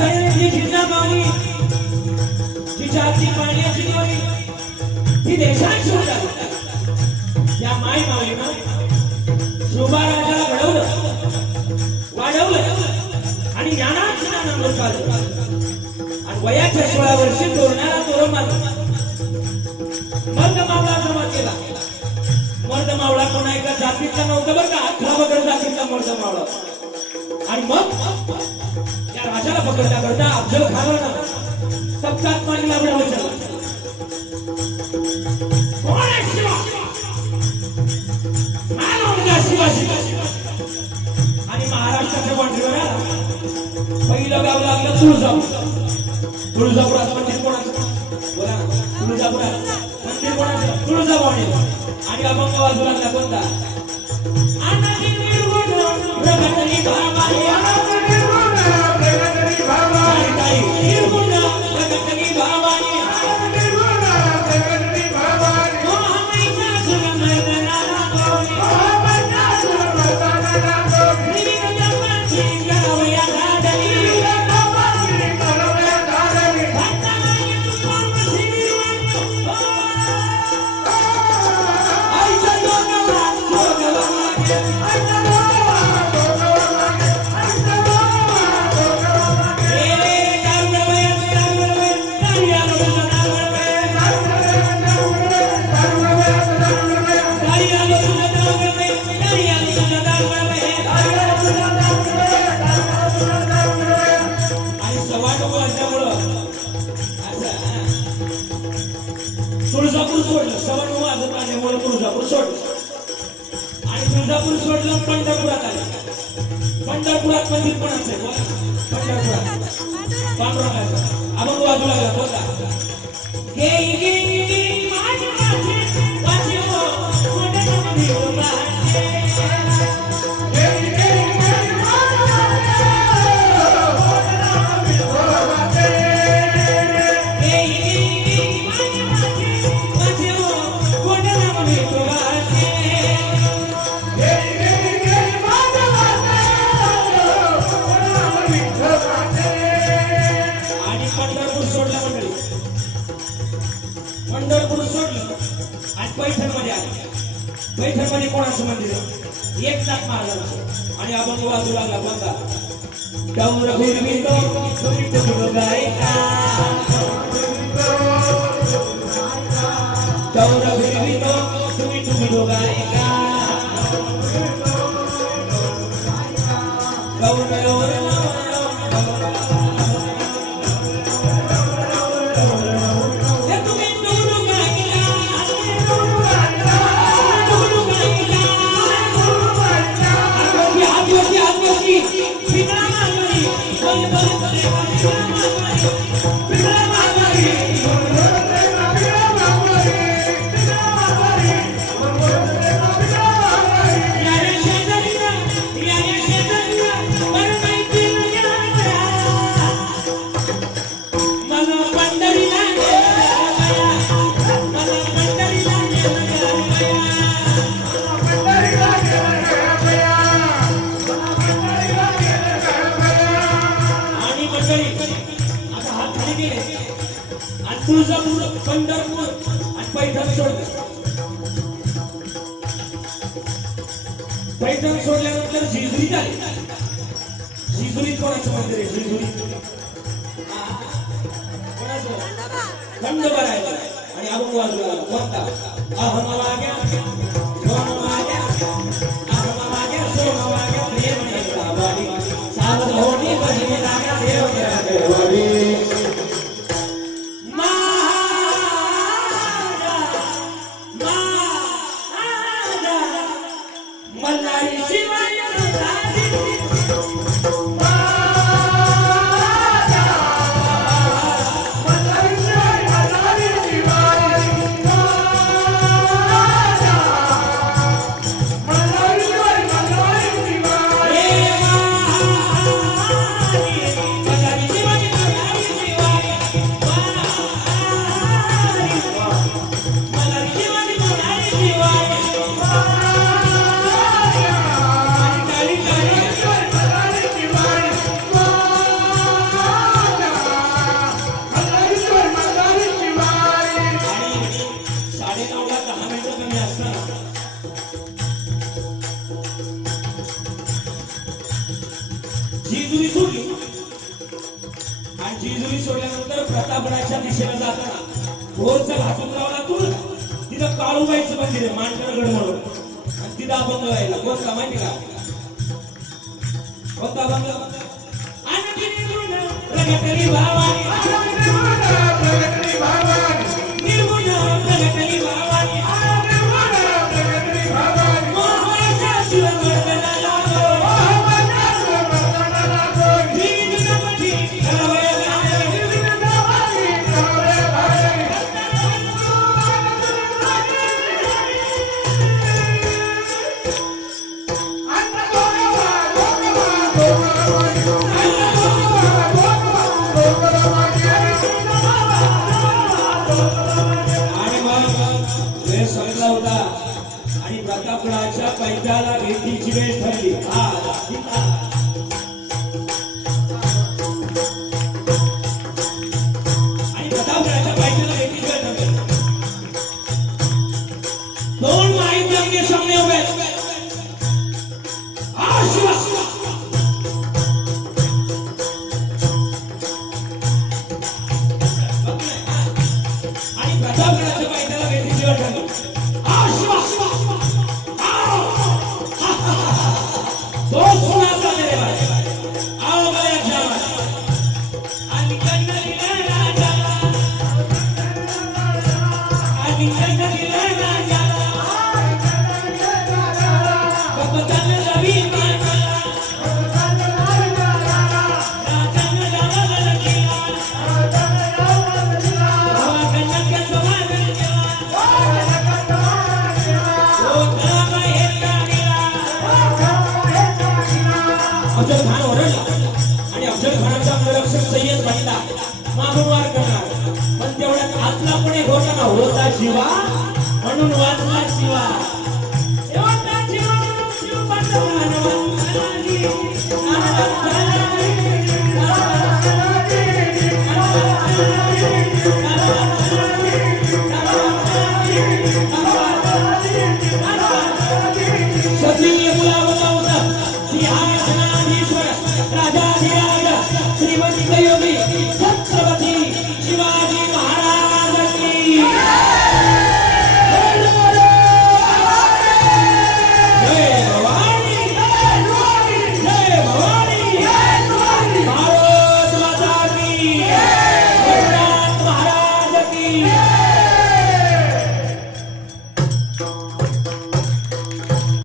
सैनिक जिजामाऊली तिच्या हाती पाण्याची दिवाळी ही देशात शोध त्या माय माऊलीनं शोभा राजाला घडवलं वाढवलं आणि ज्ञानात ज्ञानामृत पाजलं आणि वयाच्या 16 वर्षी तोरणाला तोरण मारलं मर्द मावळा जमा केला मर्द मावळा कोणा एका जातीचा नव्हता बरं का 18 वगैरे जातीचा मर्द मावळा आणि मग या राजाला पकडता करता अफजल खानाला सप्तात मारी लावण्यावर झाला कोण आहे शिवा आणि महाराष्ट्राच्या पाठीवर पहिलं गाव लागलं तुळजापूर तुळजापुरात मंदिर कोणाचं बोला तुळजापुरात मंदिर कोणाचं तुळजाभवानी आणि अभंग वाजू लागला कोणता तुळजापूर सोडलं सवर्ण वाजत आल्यामुळे तुळजापूर सोडलं आणि तुळजापूर सोडलं पंढरपुरात आलं पंढरपुरात मंदिर पण असेल पंढरपुरात पांडुरंगाचं अभंग वाजू लागला बोलता पंढरपूर सोडलं आणि पैठणमध्ये आलं पैठणमध्ये कोणाचं मंदिर आहे एकनाथ महाराजांचं आणि अभंग वाजू लागला बघा गौर गुरवितो सुमित गुरुगायिका गौर गुरवितो सुमित गुरुगायिका गौर गौर तुळजापूर पंढरपूर आणि पैठण सोडलं पैठण सोडल्यानंतर जेजुरी झाली जेजुरी कोणाचं मंदिर आहे जेजुरी कोणाचं खंडोबा राहिला आणि अभंग वाजू लागला कोणता अहम वाग्या सोम वाग्या अहम वाग्या सोम वाग्या प्रेम नेत्रावाडी सावध होणी बहिणी लागा देव देवाडी आणि जिजुरी सोडल्यानंतर प्रतापगडाच्या दिशेला जाताना भोरचा घासून लावला तिथं काळूबाईचं मंदिर आहे मांडरगड म्हणून आणि तिथं अभंग व्हायला कोणता माहिती का कोणता अभंग प्रगटली भावानी प्रगटली भावानी निर्गुण प्रगटली भावानी मोहच्या शिववर्धना लागो जीवनामध्ये घडवया प्रतापगडाच्या पैठ्याला भेटीची वेळ ठरली आणि प्रतापगडाच्या पैठ्याला भेटीची वेळ ठरली दोन माईचे सामने उभे आणि प्रतापगडाच्या पैठ्याला भेटीची वेळ ठरली दो सुनाता मेरे भाई आओ गया जामा आदि कंदली राजा आदि कंदली राजा कपतन रवि माना राजन रावल लगिया हवा कनक समान ओ नाम हेता अफजल खान ओरडला आणि अफजल खानाचा अंगरक्षक सय्यद बनला मागून वार करणार पण तेवढ्यात आतला पण एक घोटाळा होता शिवा म्हणून वाचला शिवा होता शिवा शिव सत्य बुलावला सिंहासनाधीश्वर राजाधिराज श्रीमती योगी